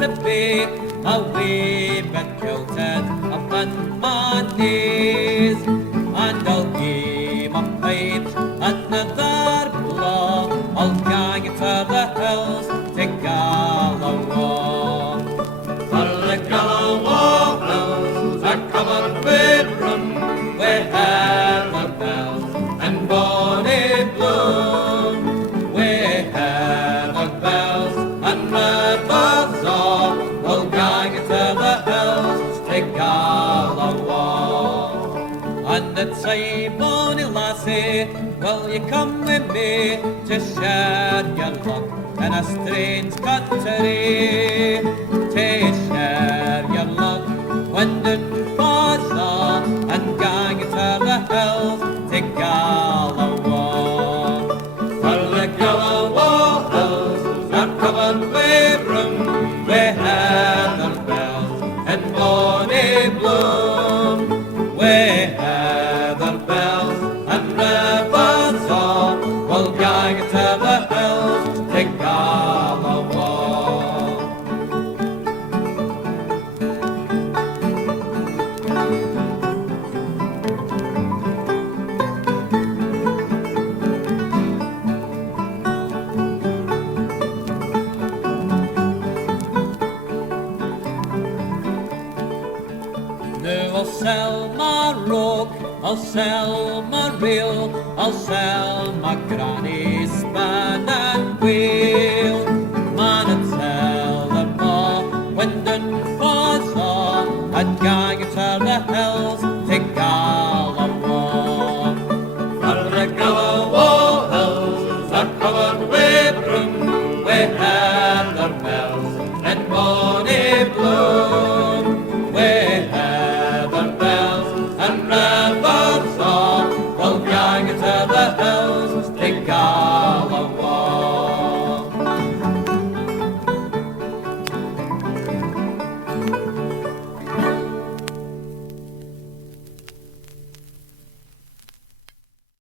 to be a wee bit kilted up on my knees, and I'll give my pipes another blaw. I'll gang to the hills to Gallowa. For the Gallowa Hills are covered with broom, with heather bells and bonny bloom, with heather bells and rivers all. We'll gang to the hills to Gallowa. And it's a bonny lassie, will you come with me to share your luck in a strange country? To share your luck when doon falls on, and gang to the hills to Gallowa. For the Gallowa Hills are covered with broom, with heather bells and bonny bloom, with heather bells and rivers all. We'll gang to the hills to Gallowa. Noo I'll sell my rope, I'll sell my reel, I'll sell my granny's span and wheel. Man, I'd sell them all when doon falls on, I'd